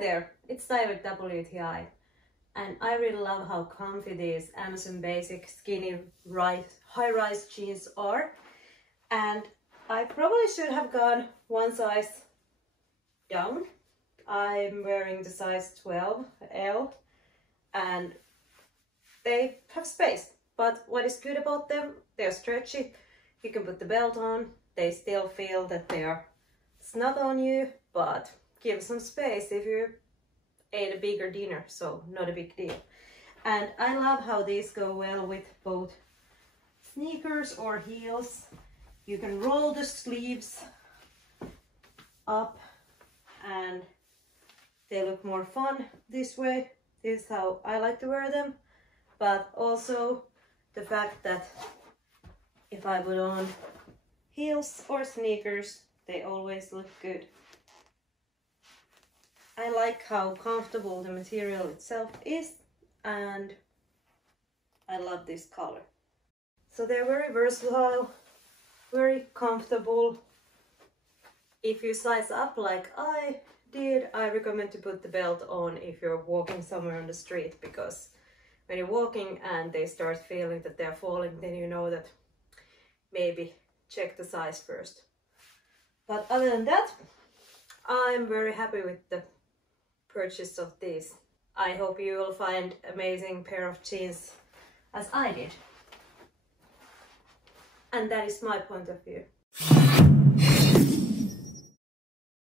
there, it's David WTI, and I really love how comfy these Amazon Basic skinny high-rise jeans are, and I probably should have gone one size down. I'm wearing the size 12L and they have space, but what is good about them, they're stretchy, you can put the belt on, they still feel that they are snug on you, but give some space if you ate a bigger dinner, so not a big deal. And I love how these go well with both sneakers or heels. You can roll the sleeves up and they look more fun this way. This is how I like to wear them, but also the fact that if I put on heels or sneakers, they always look good. I like how comfortable the material itself is, and I love this color. So they're very versatile, very comfortable. If you size up like I did, I recommend to put the belt on if you're walking somewhere on the street, because when you're walking and they start feeling that they're falling, then you know that maybe check the size first. But other than that, I'm very happy with the purchase of these. I hope you will find amazing pair of jeans as I did. And that is my point of view.